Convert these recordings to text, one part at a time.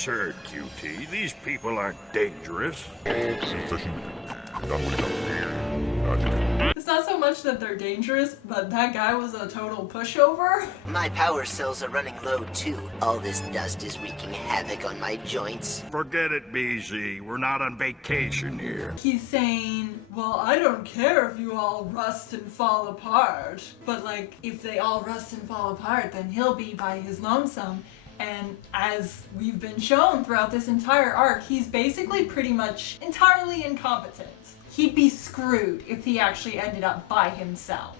absurd, QT. These people aren't dangerous. It's not so much that they're dangerous, but that guy was a total pushover. My power cells are running low too. All this dust is wreaking havoc on my joints. Forget it, BZ. We're not on vacation here. He's saying, well, I don't care if you all rust and fall apart. But, like, if they all rust and fall apart, then he'll be by his lonesome. And as we've been shown throughout this entire arc, he's basically pretty much entirely incompetent. He'd be screwed if he actually ended up by himself.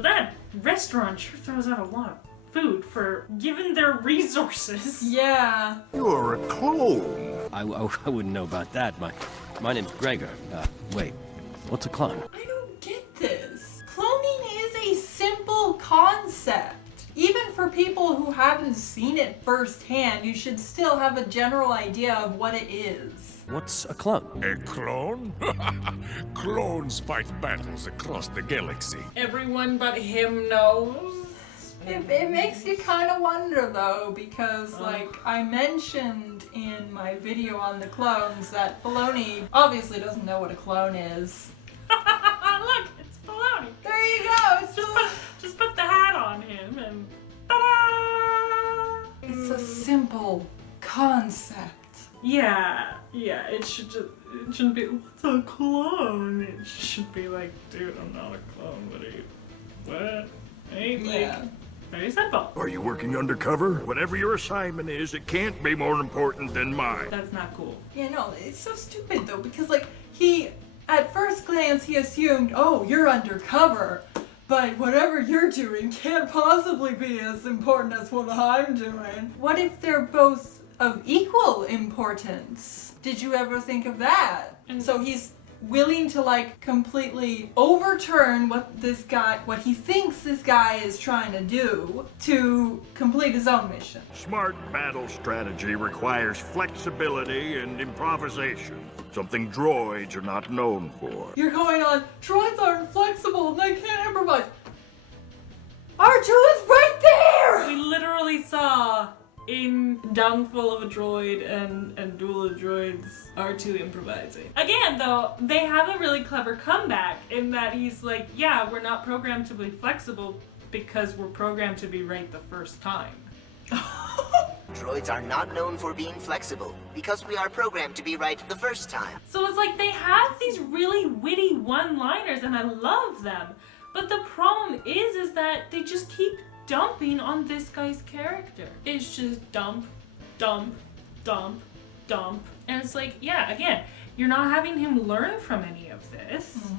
That restaurant sure throws out a lot of food for given their resources. Yeah. You're a clone. I wouldn't know about that. My name's Gregor. Wait, what's a clone? I don't get this. Cloning is a simple concept. Even for people who haven't seen it firsthand, you should still have a general idea of what it is. What's a clone? A clone? Clones fight battles across the galaxy. Everyone but him knows. It makes you kind of wonder though, because like I mentioned in my video on the clones that Filoni obviously doesn't know what a clone is. Look, it's Filoni. There you go. It's Just put the hat on him and ta-da! It's a simple concept. Yeah, it shouldn't be, what's a clone? It should be like, dude, I'm not a clone, buddy. What? Ain't like, very simple. Are you working undercover? Whatever your assignment is, it can't be more important than mine. That's not cool. Yeah, no, it's so stupid though, because like at first glance he assumed, oh, you're undercover. But whatever you're doing can't possibly be as important as what I'm doing. What if they're both of equal importance? Did you ever think of that? And so he's willing to like completely overturn what he thinks this guy is trying to do to complete his own mission. Smart battle strategy requires flexibility and improvisation, something droids are not known for. You're going on, droids aren't flexible and they can't improvise. R2 is right there! We literally saw in Dung Full of a Droid and Duel of Droids R2 improvising. Again though, they have a really clever comeback in that he's like, yeah, we're not programmed to be flexible because we're programmed to be right the first time. Droids are not known for being flexible because we are programmed to be right the first time. So it's like they have these really witty one-liners and I love them. But the problem is that they just keep dumping on this guy's character. It's just dump, dump, dump, dump. And it's like, yeah, again, you're not having him learn from any of this. Mm-hmm.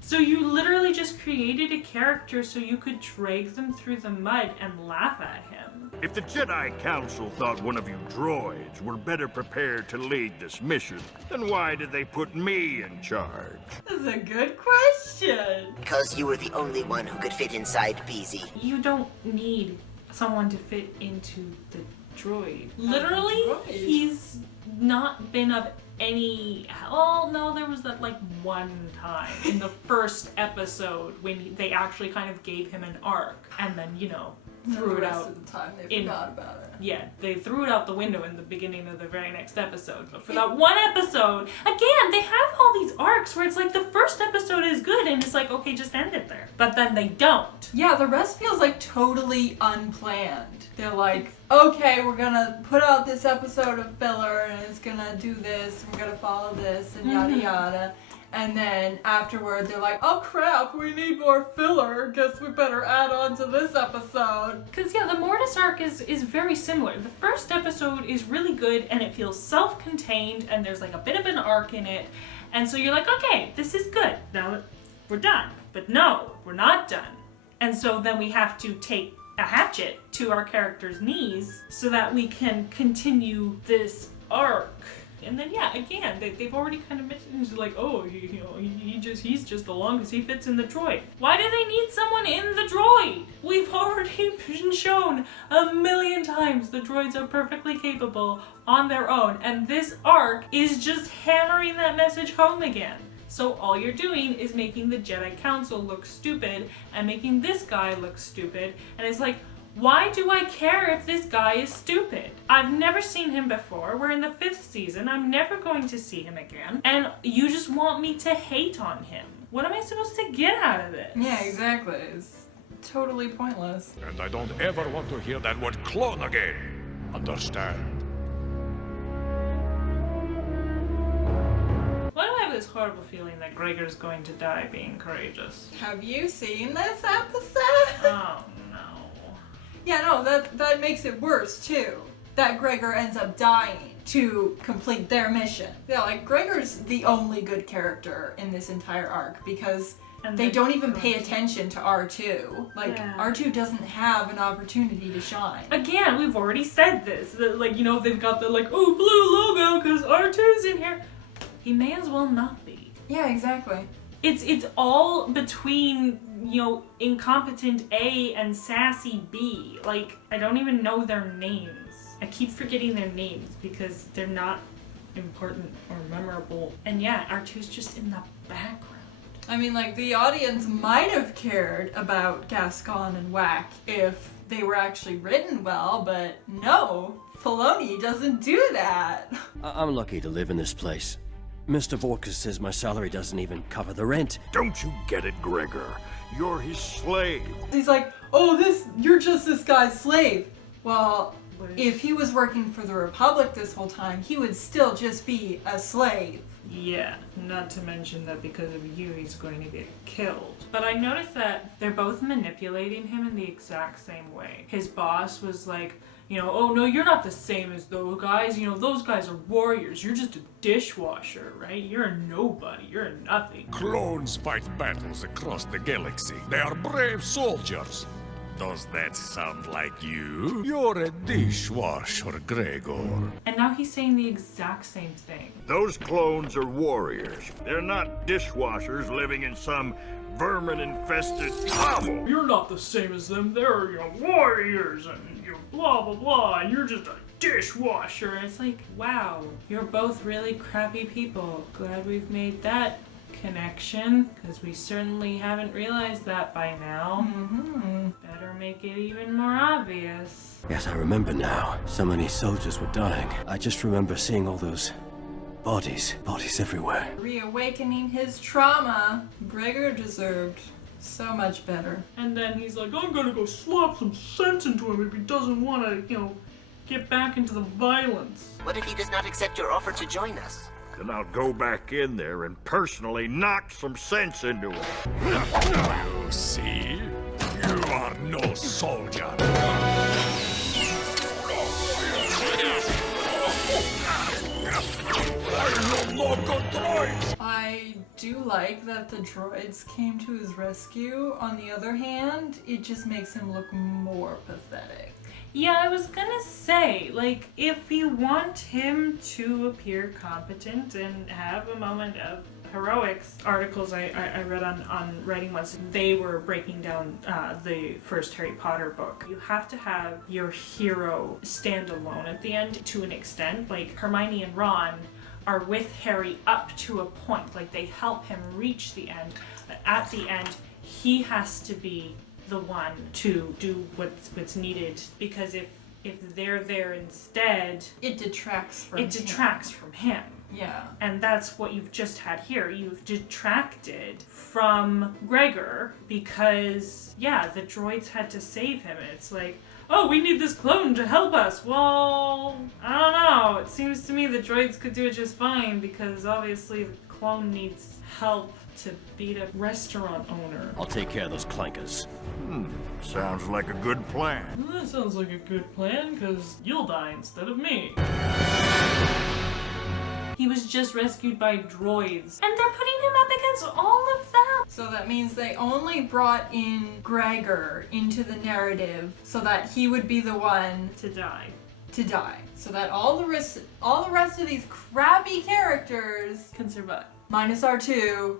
So you literally just created a character so you could drag them through the mud and laugh at him. If the Jedi Council thought one of you droids were better prepared to lead this mission, then why did they put me in charge? That's a good question. Because you were the only one who could fit inside BZ. You don't need someone to fit into the droid. Literally, he's not been of any... Oh, no, there was that, like, one time in the first episode when they actually kind of gave him an arc and then, you know, threw it out. The rest of the time they forgot about it. Yeah, they threw it out the window in the beginning of the very next episode. But for that one episode, again, they have all these arcs where it's like the first episode is good and it's like, okay, just end it there. But then they don't. Yeah, the rest feels like totally unplanned. They're like, okay, we're gonna put out this episode of filler and it's gonna do this, we're gonna follow this and yada yada. And then afterward, they're like, oh crap, we need more filler. Guess we better add on to this episode. Because, yeah, the Mortis arc is very similar. The first episode is really good and it feels self-contained and there's like a bit of an arc in it. And so you're like, okay, this is good. Now we're done. But no, we're not done. And so then we have to take a hatchet to our character's knees so that we can continue this arc. And then, yeah, again, they've already kind of mentioned, like, oh, he's just along because he fits in the droid. Why do they need someone in the droid? We've already been shown 1,000,000 times the droids are perfectly capable on their own. And this arc is just hammering that message home again. So all you're doing is making the Jedi Council look stupid and making this guy look stupid. And it's like, Why do I care if this guy is stupid? I've never seen him before. We're in the 5th season. I'm never going to see him again. And you just want me to hate on him. What am I supposed to get out of this? Yeah, exactly. It's totally pointless. And I don't ever want to hear that word clone again. Understand? Why do I have this horrible feeling that Gregor's going to die being courageous? Have you seen this episode? Oh no. Yeah, no, that makes it worse too. That Gregor ends up dying to complete their mission. Yeah, like Gregor's the only good character in this entire arc because they don't even pay attention to R2. Like, Yeah. R2 doesn't have an opportunity to shine. Again, we've already said this. That, like, you know, they've got the, like, oh, blue logo because R2's in here. He may as well not be. Yeah, exactly. It's all between, you know, incompetent A and sassy B. Like, I don't even know their names. I keep forgetting their names because they're not important or memorable. And yeah, R2's just in the background. I mean, like, the audience might have cared about Gascon and Whack if they were actually written well, but no, Filoni doesn't do that. I'm lucky to live in this place. Mr. Vorkas says my salary doesn't even cover the rent. Don't you get it, Gregor? You're his slave. He's like, oh, you're just this guy's slave. Well, if he was working for the Republic this whole time, he would still just be a slave. Yeah, not to mention that because of you, he's going to get killed. But I noticed that they're both manipulating him in the exact same way. His boss was like, you know, oh no, you're not the same as those guys. You know, those guys are warriors. You're just a dishwasher, right? You're a nobody. You're a nothing. Clones fight battles across the galaxy. They are brave soldiers. Does that sound like you? You're a dishwasher, Gregor. And now he's saying the exact same thing. Those clones are warriors. They're not dishwashers living in some vermin-infested hovel. You're not the same as them. They're, you know, warriors and, you know, blah, blah, blah. And you're just a dishwasher. And it's like, wow, you're both really crappy people. Glad we've made that connection, because we certainly haven't realized that by now. Better make it even more obvious. Yes, I remember now. So many soldiers were dying. I just remember seeing all those bodies everywhere. Reawakening his trauma, Gregor deserved so much better. And then he's like, I'm gonna go slap some sense into him if he doesn't want to, you know, get back into the violence. What if he does not accept your offer to join us? Then I'll go back in there and personally knock some sense into him. You see? You are no soldier. I do like that the droids came to his rescue. On the other hand, it just makes him look more pathetic. Yeah, I was gonna say, like, if you want him to appear competent and have a moment of heroics, articles I read on Writing Once, they were breaking down the first Harry Potter book. You have to have your hero stand alone at the end to an extent. Like, Hermione and Ron are with Harry up to a point. Like, they help him reach the end. But at the end, he has to be the one to do what's needed, because if they're there instead, It detracts from him. Yeah. And that's what you've just had here. You've detracted from Gregor because, yeah, the droids had to save him. And it's like, oh, we need this clone to help us. Well, I don't know. It seems to me the droids could do it just fine because obviously the clone needs help to beat a restaurant owner. I'll take care of those clankers. Sounds like a good plan. Well, that sounds like a good plan, because you'll die instead of me. He was just rescued by droids. And they're putting him up against all of them. So that means they only brought in Gregor into the narrative so that he would be the one To die. to die. So that all the rest of these crappy characters, Can survive. minus R2,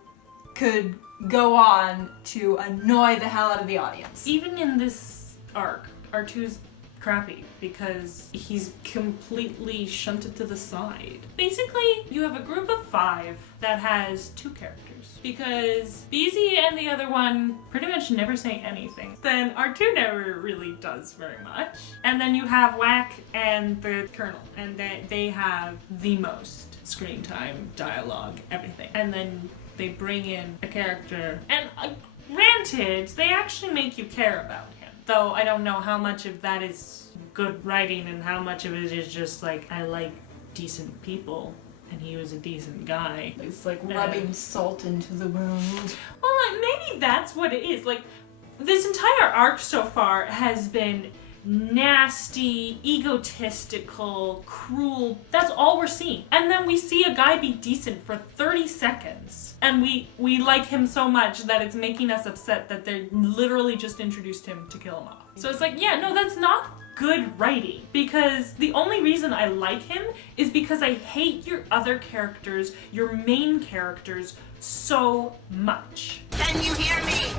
could go on to annoy the hell out of the audience. Even in this arc, R2's crappy because he's completely shunted to the side. Basically, you have a group of 5 that has 2 characters because BZ and the other one pretty much never say anything. Then R2 never really does very much. And then you have Whack and the Colonel, and they have the most screen time, dialogue, everything. And then they bring in a character, and granted, they actually make you care about him. Though I don't know how much of that is good writing and how much of it is just like, I like decent people and he was a decent guy. It's like rubbing salt into the wound. Well, like, maybe that's what it is. Like, this entire arc so far has been nasty, egotistical, cruel. That's all we're seeing. And then we see a guy be decent for 30 seconds. And we like him so much that it's making us upset that they literally just introduced him to kill him off. So it's like, yeah, no, that's not good writing. Because the only reason I like him is because I hate your other characters, your main characters, so much. Can you hear me?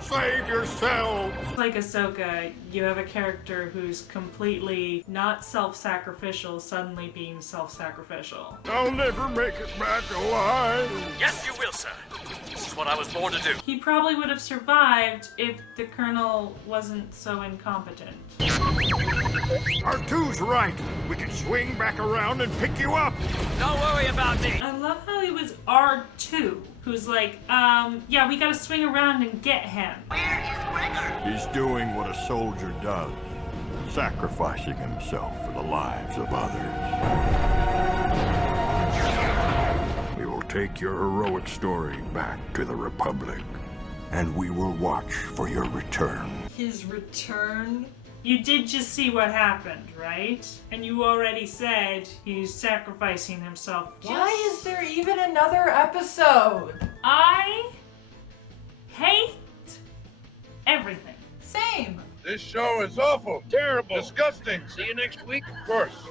Save yourself! Like Ahsoka, you have a character who's completely not self-sacrificial, suddenly being self-sacrificial. I'll never make it back alive! Yes, you will, sir. This is what I was born to do. He probably would have survived if the Colonel wasn't so incompetent. R2's right. We can swing back around and pick you up. Don't worry about me. I love how it was R2 who's like, yeah, we gotta swing around and get him. Where is Gregor? He's doing what a soldier does, sacrificing himself for the lives of others. We will take your heroic story back to the Republic, and we will watch for your return. His return? You did just see what happened, right? And you already said he's sacrificing himself. Why is there even another episode? I hate everything. Same. This show is awful, terrible, disgusting. See you next week. Of course.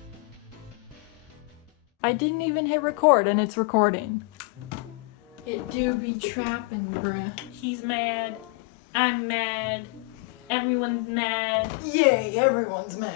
I didn't even hit record and it's recording. It do be trapping, bruh. He's mad. I'm mad. Everyone's mad. Yay, everyone's mad.